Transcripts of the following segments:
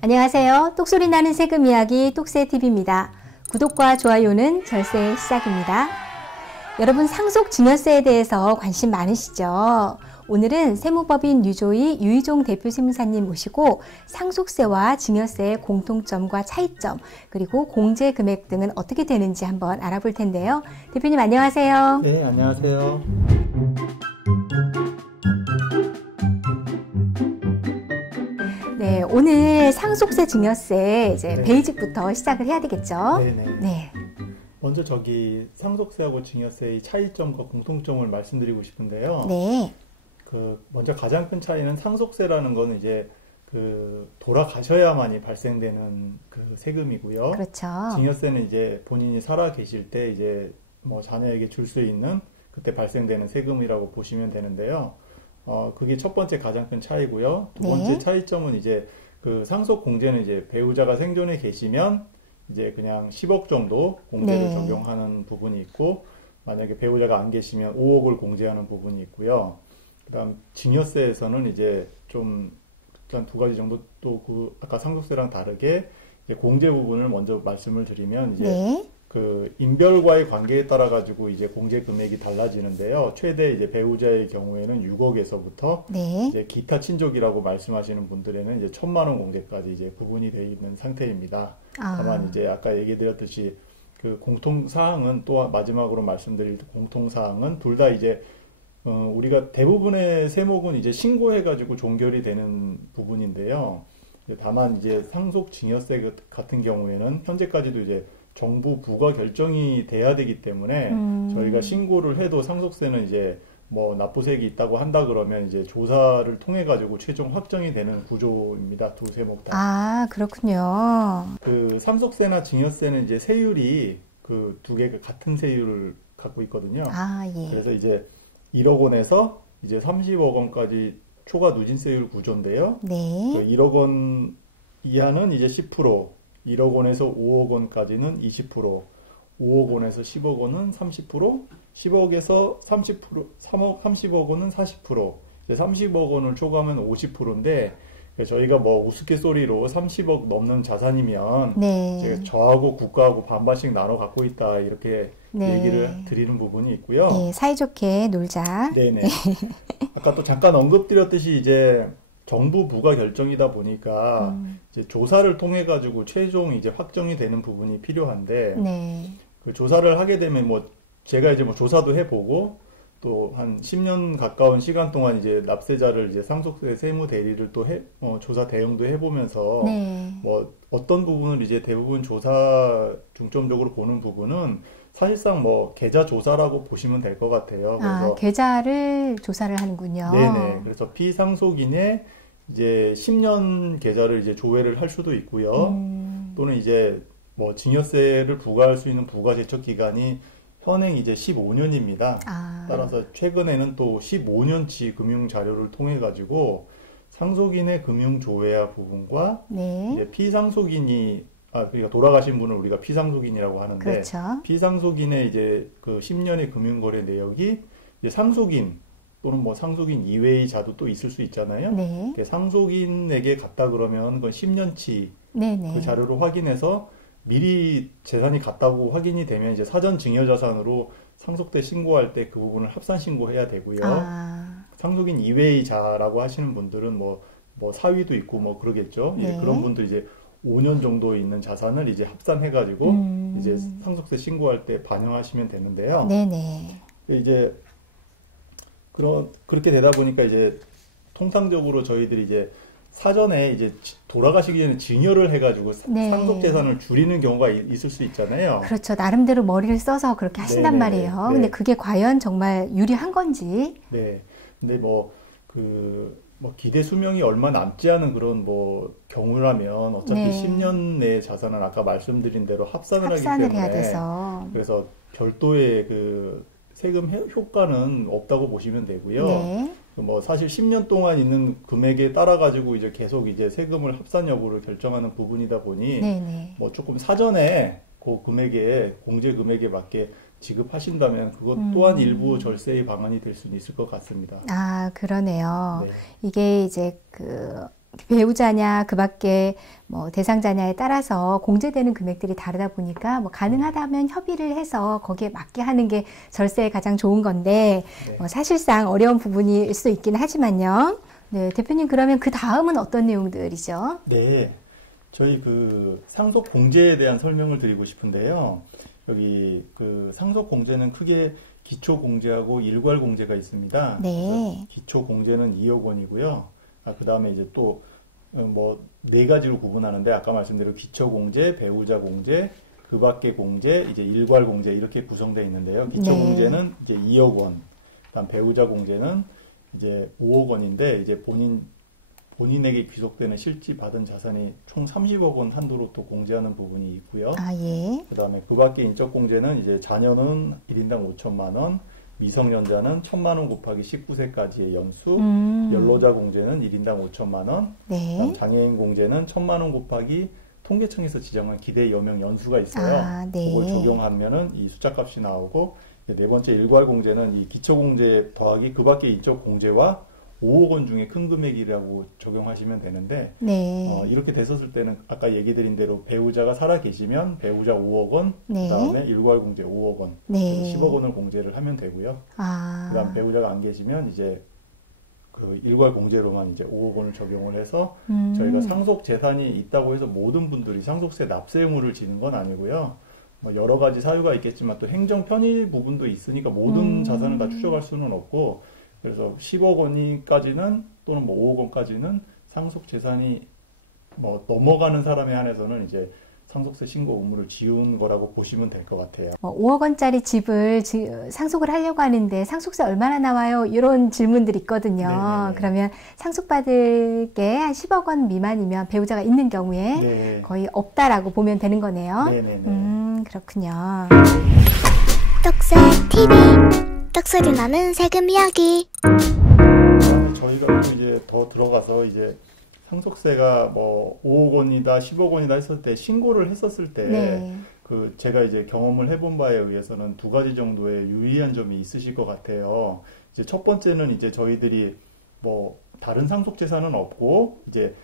안녕하세요. 똑소리 나는 세금 이야기 똑세TV입니다. 구독과 좋아요는 절세의 시작입니다. 여러분, 상속증여세에 대해서 관심 많으시죠? 오늘은 세무법인 유조희 유희종 대표 세무사님 모시고 상속세와 증여세의 공통점과 차이점, 그리고 공제 금액 등은 어떻게 되는지 한번 알아볼 텐데요. 대표님 안녕하세요. 네, 안녕하세요. 네, 오늘 상속세, 증여세 이제 네. 베이직부터 시작을 해야 되겠죠? 네네. 네. 먼저 상속세하고 증여세의 차이점과 공통점을 말씀드리고 싶은데요. 네. 먼저 가장 큰 차이는 상속세라는 거는 이제 돌아가셔야만이 발생되는 세금이고요. 그렇죠. 증여세는 이제 본인이 살아 계실 때 이제 뭐 자녀에게 줄 수 있는 그때 발생되는 세금이라고 보시면 되는데요. 그게 첫 번째 가장 큰 차이고요. 두 번째 네. 차이점은 이제 상속 공제는 이제 배우자가 생존해 계시면 이제 그냥 10억 정도 공제를 네. 적용하는 부분이 있고, 만약에 배우자가 안 계시면 5억을 공제하는 부분이 있고요. 그다음 증여세에서는 이제 좀 일단 두 가지 정도 또 아까 상속세랑 다르게 이제 공제 부분을 먼저 말씀을 드리면 이제 네. 인별과의 관계에 따라 가지고 이제 공제 금액이 달라지는데요. 최대 이제 배우자의 경우에는 6억에서부터 네. 이제 기타 친족이라고 말씀하시는 분들에는 이제 1,000만 원 공제까지 이제 구분이 되어 있는 상태입니다. 다만 이제 아까 얘기 드렸듯이 공통 사항은 또 마지막으로 말씀드릴 공통 사항은 둘 다 이제 우리가 대부분의 세목은 이제 신고해가지고 종결이 되는 부분인데요. 다만 이제 상속 증여세 같은 경우에는 현재까지도 이제 정부 부과 결정이 돼야 되기 때문에 저희가 신고를 해도 상속세는 이제 뭐 납부세액이 있다고 한다 그러면 이제 조사를 통해 가지고 최종 확정이 되는 구조입니다. 두 세목 다. 아, 그렇군요. 상속세나 증여세는 이제 세율이 두 개가 같은 세율을 갖고 있거든요. 아, 예. 그래서 이제 1억 원에서 이제 30억 원까지 초과 누진세율 구조인데요. 네. 1억 원 이하는 이제 10%, 1억 원에서 5억 원까지는 20%, 5억 원에서 10억 원은 30%, 10억에서 30%, 30억 원은 40%, 이제 30억 원을 초과하면 50%인데, 저희가 뭐 우스갯소리로 30억 넘는 자산이면 네. 제가 저하고 국가하고 반반씩 나눠 갖고 있다 이렇게 네. 얘기를 드리는 부분이 있고요. 네, 사이좋게 놀자. 네네. 아까 또 잠깐 언급드렸듯이 이제 정부 부가 결정이다 보니까 이제 조사를 통해 가지고 최종 이제 확정이 되는 부분이 필요한데, 네. 조사를 하게 되면 뭐 제가 이제 뭐 조사도 해보고 또 한 10년 가까운 시간 동안 이제 납세자를 이제 상속세 세무 대리를 또 조사 대응도 해보면서 네. 뭐 어떤 부분을 이제 대부분 조사 중점적으로 보는 부분은 사실상 뭐 계좌 조사라고 보시면 될 것 같아요. 그래서 계좌를 조사를 하는군요. 네네. 그래서 피상속인의 이제 10년 계좌를 이제 조회를 할 수도 있고요. 또는 이제 뭐 증여세를 부과할 수 있는 부과 제척 기간이 현행 이제 15년입니다. 따라서 최근에는 또 15년치 금융 자료를 통해 가지고 상속인의 금융 조회와 부분과 네. 이제 피상속인이 그러니까 돌아가신 분을 우리가 피상속인이라고 하는데, 그렇죠. 피상속인의 이제 10년의 금융거래 내역이 이제 상속인 또는 뭐 상속인 이외의 자도 또 있을 수 있잖아요. 네. 상속인에게 갔다 그러면 그건 10년치 네네. 그 자료를 확인해서 미리 재산이 같다고 확인이 되면 이제 사전 증여자산으로 상속세 신고할 때 그 부분을 합산 신고해야 되고요. 상속인 이외의 자라고 하시는 분들은 뭐 사위도 있고 뭐 그러겠죠. 네. 그런 분들 이제 5년 정도 있는 자산을 이제 합산해가지고 이제 상속세 신고할 때 반영하시면 되는데요. 네네. 이제 그렇게 되다 보니까 이제 통상적으로 저희들이 이제 사전에 이제 돌아가시기 전에 증여를 해가지고 네. 상속 재산을 줄이는 경우가 있을 수 있잖아요. 그렇죠. 나름대로 머리를 써서 그렇게 하신단 네네네. 말이에요. 네. 근데 그게 과연 정말 유리한 건지. 네. 근데 기대 수명이 얼마 남지 않은 그런 경우라면 어차피 네. 10년 내 자산은 아까 말씀드린 대로 합산을 하기 때문에 해야 돼서. 그래서 별도의 세금 효과는 없다고 보시면 되고요. 네. 사실 10년 동안 있는 금액에 따라 가지고 이제 계속 이제 세금을 합산 여부를 결정하는 부분이다 보니 네네. 조금 사전에 그 금액에 공제 금액에 맞게 지급하신다면 그것 또한 일부 절세의 방안이 될 수는 있을 것 같습니다. 아, 그러네요. 네. 이게 이제 그 배우자냐 그 밖에 뭐 대상자냐에 따라서 공제되는 금액들이 다르다 보니까 뭐 가능하다면 협의를 해서 거기에 맞게 하는 게 절세에 가장 좋은 건데 네. 사실상 어려운 부분일 수도 있긴 하지만요. 네, 대표님 그러면 그 다음은 어떤 내용들이죠? 네, 저희 그 상속 공제에 대한 설명을 드리고 싶은데요. 여기 그 상속 공제는 크게 기초 공제하고 일괄 공제가 있습니다. 네. 기초 공제는 2억 원이고요. 그 다음에 이제 또 뭐 네 가지로 구분하는데 아까 말씀대로 기초 공제, 배우자 공제, 그 밖의 공제, 이제 일괄 공제 이렇게 구성되어 있는데요. 기초 네. 공제는 이제 2억 원, 그다음 배우자 공제는 이제 5억 원인데 이제 본인에게 귀속되는 실지 받은 자산이 총 30억 원 한도로 또 공제하는 부분이 있고요. 아, 예. 그 다음에 그 밖에 인적 공제는 이제 자녀는 1인당 5천만 원, 미성년자는 1,000만 원 곱하기 19세까지의 연수, 연로자 공제는 1인당 5천만 원, 네. 장애인 공제는 1,000만 원 곱하기 통계청에서 지정한 기대 여명 연수가 있어요. 아, 네. 그걸 적용하면은 이 숫자값이 나오고, 네 번째 일괄 공제는 이 기초 공제 더하기 그 밖에 인적 공제와 5억 원 중에 큰 금액이라고 적용하시면 되는데, 네. 이렇게 됐었을 때는 아까 얘기 드린 대로 배우자가 살아 계시면 배우자 5억 원, 네. 그 다음에 일괄 공제 5억 원, 네. 10억 원을 공제를 하면 되고요. 아. 그 다음 배우자가 안 계시면 이제 그 일괄 공제로만 이제 5억 원을 적용을 해서 저희가 상속 재산이 있다고 해서 모든 분들이 상속세 납세 의무를 지는 건 아니고요. 뭐 여러 가지 사유가 있겠지만 또 행정 편의 부분도 있으니까 모든 자산을 다 추적할 수는 없고, 그래서 10억 원까지는 또는 뭐 5억 원까지는 상속 재산이 뭐 넘어가는 사람에 한해서는 이제 상속세 신고 의무를 지운 거라고 보시면 될 것 같아요. 5억 원짜리 집을 상속을 하려고 하는데 상속세 얼마나 나와요? 이런 질문들이 있거든요. 네네네. 그러면 상속받을 게 한 10억 원 미만이면 배우자가 있는 경우에 네. 거의 없다라고 보면 되는 거네요. 네네네. 그렇군요. 떡새 TV 떡소리 나는 세금 이야기. 저희가 또 이제 더 들어가서 이제 상속세가 뭐 5억 원이다, 10억 원이다 했을 때 신고를 했었을 때 네. 그 제가 이제 경험을 해본 바에 의해서는 두 가지 정도의 유의한 점이 있으실 것 같아요. 이제 첫 번째는 이제 저희들이 뭐 다른 상속 재산은 없고 이제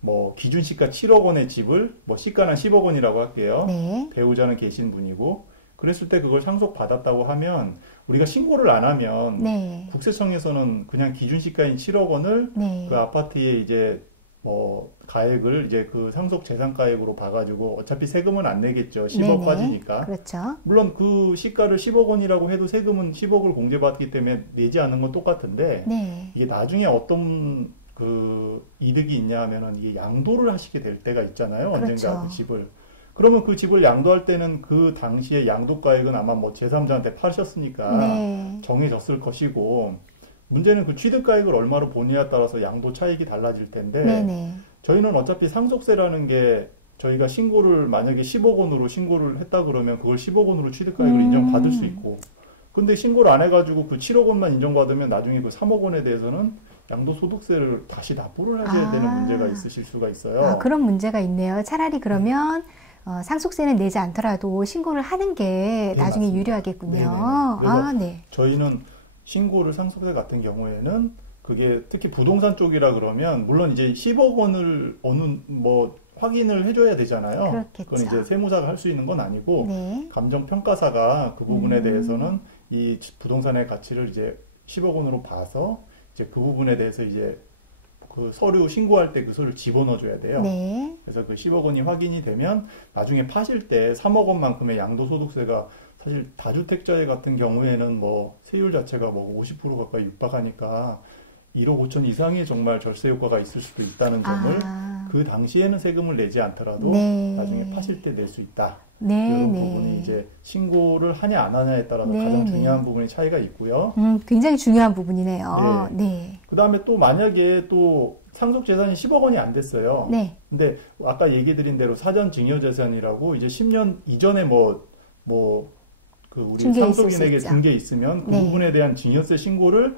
뭐 기준 시가 7억 원의 집을 뭐 시가는 10억 원이라고 할게요. 네. 배우자는 계신 분이고 그랬을 때 그걸 상속 받았다고 하면 우리가 신고를 안 하면 네. 국세청에서는 그냥 기준 시가인 7억 원을 네. 그 아파트에 이제 뭐 가액을 이제 그 상속 재산 가액으로 봐가지고 어차피 세금은 안 내겠죠. 10억 네네. 빠지니까. 그렇죠. 물론 그 시가를 10억 원이라고 해도 세금은 10억을 공제받기 때문에 내지 않는 건 똑같은데 네. 이게 나중에 어떤 그 이득이 있냐 하면은 이게 양도를 하시게 될 때가 있잖아요. 그렇죠. 언젠가 그 집을. 그러면 그 집을 양도할 때는 그 당시에 양도가액은 아마 뭐 제3자한테 파셨으니까 네. 정해졌을 것이고 문제는 그 취득가액을 얼마로 보느냐에 따라서 양도 차익이 달라질 텐데 네네. 저희는 어차피 상속세라는 게 저희가 신고를 만약에 10억 원으로 신고를 했다 그러면 그걸 10억 원으로 취득가액을 인정받을 수 있고 근데 신고를 안 해가지고 그 7억 원만 인정받으면 나중에 그 3억 원에 대해서는 양도소득세를 다시 납부를 하셔야 되는 문제가 있으실 수가 있어요. 그런 문제가 있네요. 차라리 그러면 상속세는 내지 않더라도 신고를 하는 게 네, 나중에 맞습니다. 유리하겠군요. 네네. 그래서 네. 저희는 신고를 상속세 같은 경우에는 그게 특히 부동산 쪽이라 그러면 물론 이제 10억 원을 어느 뭐 확인을 해줘야 되잖아요. 그렇겠죠. 그건 이제 세무사가 할 수 있는 건 아니고 네. 감정평가사가 그 부분에 대해서는 이 부동산의 가치를 이제 10억 원으로 봐서 이제 그 부분에 대해서 이제 그 서류 신고할 때 그 서류를 집어넣어줘야 돼요. 네. 그래서 그 10억 원이 확인이 되면 나중에 파실 때 3억 원만큼의 양도소득세가 사실 다주택자 같은 경우에는 뭐 세율 자체가 뭐 50% 가까이 육박하니까 1억 5천 이상의 정말 절세 효과가 있을 수도 있다는 점을 그 당시에는 세금을 내지 않더라도 네. 나중에 파실 때 낼 수 있다. 네. 이런 네. 부분이 이제 신고를 하냐 안 하냐에 따라서 네. 가장 네. 중요한 부분이 차이가 있고요. 굉장히 중요한 부분이네요. 네. 그 다음에 또 만약에 또 상속 재산이 10억 원이 안 됐어요. 네. 근데 아까 얘기 드린 대로 사전 증여 재산이라고 이제 10년 이전에 그 우리 중개에 상속인에게 있었죠. 증게 있으면 그 네. 부분에 대한 증여세 신고를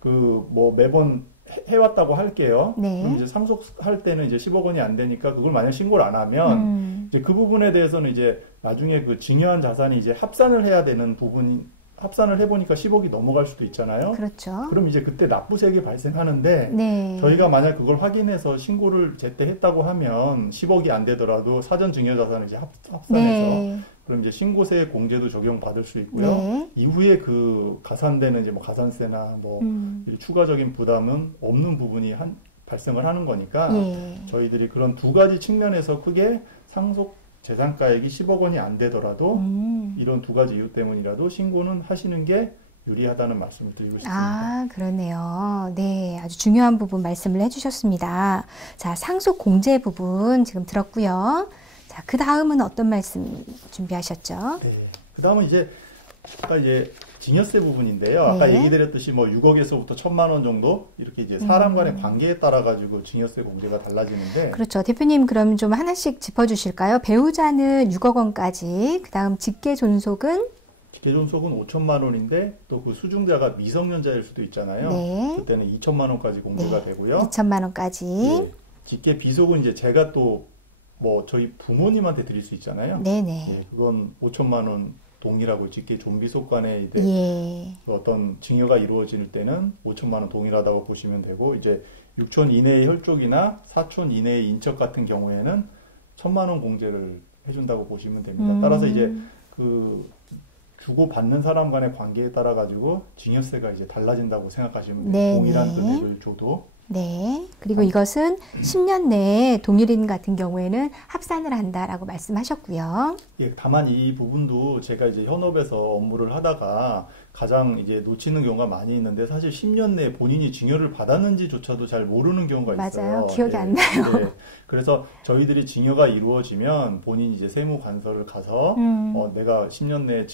그 뭐 매번 해왔다고 할게요. 네. 그럼 이제 상속할 때는 이제 10억 원이 안 되니까 그걸 만약 신고를 안 하면 이제 그 부분에 대해서는 이제 나중에 그 증여한 자산이 이제 합산을 해야 되는 부분이 합산을 해보니까 10억이 넘어갈 수도 있잖아요. 그렇죠. 그럼 이제 그때 납부세액이 발생하는데 네. 저희가 만약 그걸 확인해서 신고를 제때 했다고 하면 10억이 안 되더라도 사전 증여 자산을 이제 합산해서 네. 그럼 이제 신고세액 공제도 적용받을 수 있고요. 네. 이후에 그 가산되는 이제 뭐 가산세나 뭐 추가적인 부담은 없는 부분이 발생을 하는 거니까 예. 저희들이 그런 두 가지 측면에서 크게 상속 재산가액이 10억 원이 안 되더라도 이런 두 가지 이유 때문이라도 신고는 하시는 게 유리하다는 말씀을 드리고 싶습니다. 아, 그러네요. 네, 아주 중요한 부분 말씀을 해주셨습니다. 자, 상속 공제 부분 지금 들었고요. 자, 그 다음은 어떤 말씀 준비하셨죠? 네, 그 다음은 이제 아까 이제 증여세 부분인데요. 아까 네. 얘기 드렸듯이 뭐 6억에서부터 1,000만 원 정도 이렇게 이제 사람 간의 관계에 따라 가지고 증여세 공제가 달라지는데 그렇죠. 대표님 그럼 좀 하나씩 짚어주실까요? 배우자는 6억 원까지, 그 다음 직계 존속은 직계존속은 5천만 원인데 또 그 수중자가 미성년자일 수도 있잖아요. 네. 그때는 2천만 원까지 공제가 되고요. 2천만 원까지. 네. 직계 비속은 이제 제가 또 뭐 저희 부모님한테 드릴 수 있잖아요. 네네. 예, 그건 5천만 원 동일하고 직계 존비속 간에 이제 예. 어떤 증여가 이루어질 때는 5천만 원 동일하다고 보시면 되고 이제 6촌 이내의 혈족이나 4촌 이내의 인척 같은 경우에는 1,000만 원 공제를 해준다고 보시면 됩니다. 따라서 이제 그 주고 받는 사람 간의 관계에 따라 가지고 증여세가 이제 달라진다고 생각하시면 돼요. 네네. 동일한 금액을 줘도. 네. 그리고 이것은 10년 내에 동일인 같은 경우에는 합산을 한다라고 말씀하셨고요. 예, 다만 이 부분도 제가 이제 현업에서 업무를 하다가 가장 이제 놓치는 경우가 많이 있는데 사실 10년 내에 본인이 증여를 받았는지조차도 잘 모르는 경우가 있어요. 맞아요. 기억이 네, 안 나요. 네. 그래서 저희들이 증여가 이루어지면 본인이 이제 세무관서를 가서 내가 10년 내에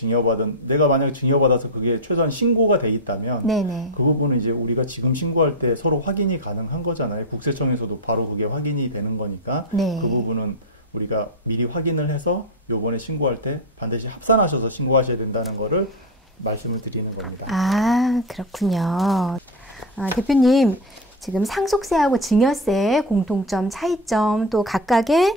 내가 만약 증여받아서 그게 최소한 신고가 돼 있다면 네네. 그 부분은 이제 우리가 지금 신고할 때 서로 확인이 가능한 거잖아요. 국세청에서도 바로 그게 확인이 되는 거니까 네. 그 부분은 우리가 미리 확인을 해서 요번에 신고할 때 반드시 합산하셔서 신고하셔야 된다는 거를 말씀을 드리는 겁니다. 아, 그렇군요. 대표님, 지금 상속세하고 증여세의 공통점, 차이점, 또 각각의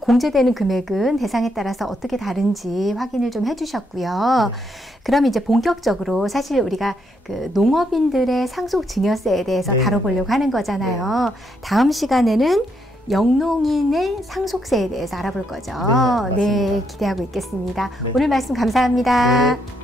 공제되는 금액은 대상에 따라서 어떻게 다른지 확인을 좀 해주셨고요. 네. 그럼 이제 본격적으로 사실 우리가 그 농업인들의 상속 증여세에 대해서 네. 다뤄보려고 하는 거잖아요. 다음 시간에는 영농인의 상속세에 대해서 알아볼 거죠. 네, 맞습니다. 네, 기대하고 있겠습니다. 네. 오늘 말씀 감사합니다. 네.